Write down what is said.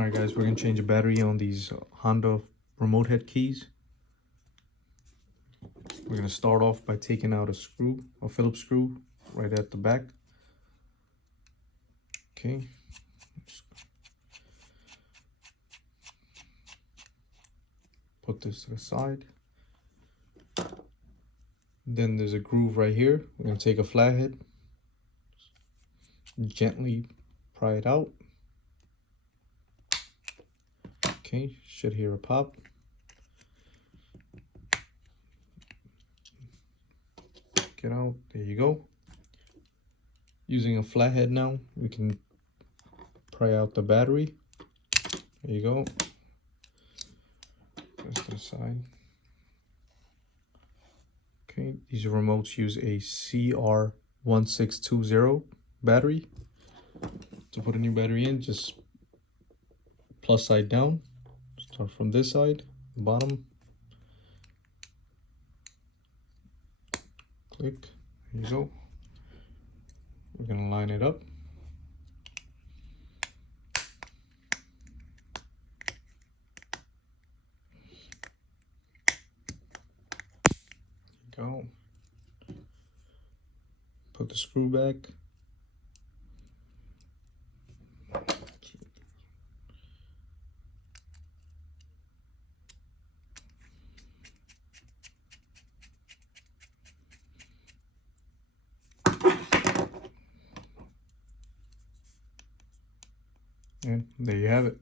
Alright guys, we're going to change a battery on these Honda Remote-HeadKey keys. We're going to start off by taking out a Phillips screw right at the back. Okay. Put this to the side. Then there's a groove right here. We're going to take a flathead, gently pry it out. Okay, should hear a pop. Get out, there you go. Using a flathead now, we can pry out the battery. There you go. Press to the side. Okay, these remotes use a CR1620 battery. To put a new battery in, just plus side down. Start from this side, bottom. Click, there you go. We're gonna line it up. Go. Put the screw back. And there you have it.